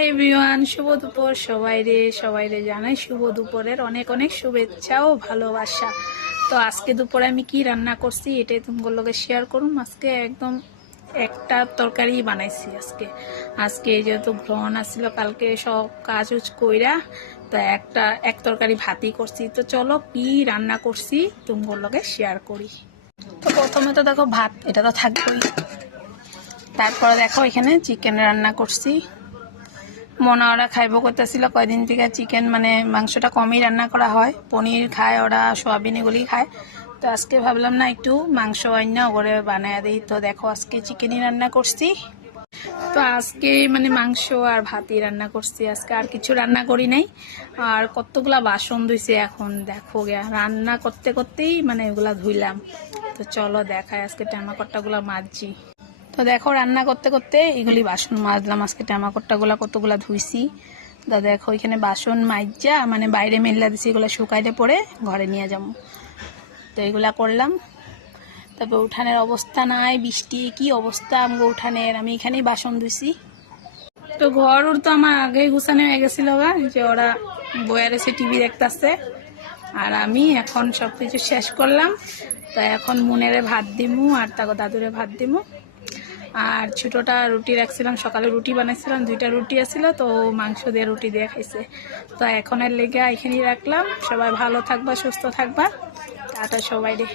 Hi everyone, শুভ দুপুর সবাই রে জানাই শুভ দুপুরের অনেক অনেক শুভেচ্ছা ও ভালোবাসা। তো আজকে দুপুরে আমি কি রান্না করছি এটাই তোমাদের লগে শেয়ার করুম। আজকে একদম একটা তরকারি বানাইছি আজকে যেহেতু গ্রহণ আসছিল কালকে সব কাজ কইরা, তো এক তরকারি ভাতই করছি। তো চলো কি রান্না করছি তোমাদের লগে শেয়ার করি। তো প্রথমে তো দেখো ভাত, এটা তো থাকবেই। তারপরে দেখো এখানে চিকেন রান্না করছি। মনা ওরা খাইব করতেছিল কয়দিন থেকে চিকেন, মানে মাংসটা কমই রান্না করা হয়, পনির খায় ওরা, সোয়াবিন এগুলি খায়। তো আজকে ভাবলাম না একটু মাংস আইনা ওরে বানায় দিই। তো দেখো আজকে চিকেনই রান্না করছি। তো আজকে মানে মাংস আর ভাতই রান্না করছি, আজকে আর কিছু রান্না করি নাই। আর কতগুলা বাসন ধুইছে, এখন দেখো গিয়া রান্না করতে করতেই মানে এগুলা ধুইলাম। তো চলো দেখায় আজকে টামাকট্টাগুলা মাজছি। তো দেখো রান্না করতে করতে এগুলি বাসন মাজলাম, আজকে টামাকট্টাগুলা কতগুলা ধুইছি। তো দেখো এখানে বাসন মাজা মানে বাইরে মেলা দিছি, এগুলো শুকাইতে পরে ঘরে নিয়ে যাবো। তো এগুলা করলাম। তারপর উঠানের অবস্থা নাই, বৃষ্টি কি অবস্থা আমগো উঠানের, আমি এখানেই বাসন ধুইছি। তো ঘর তো আমার আগেই গুছানো হয়ে গেছিল গা, যে ওরা বয়ার এসে টিভি দেখতেছে আর আমি এখন সবকিছু শেষ করলাম। তো এখন মুনেরে ভাত দিমু আর তাকে দাদুরে ভাত দিমু। আর ছোটটা রুটি রাখছিলাম, সকালে রুটি বানাইছিলাম, 2টা রুটি আছিল, তো মাংস দিয়ে রুটি দিয়ে খাইছে। তো এখন এর লেগে এখানেই রাখলাম। সবাই ভালো থাকবা, সুস্থ থাকবা, টাটা সবাই রে।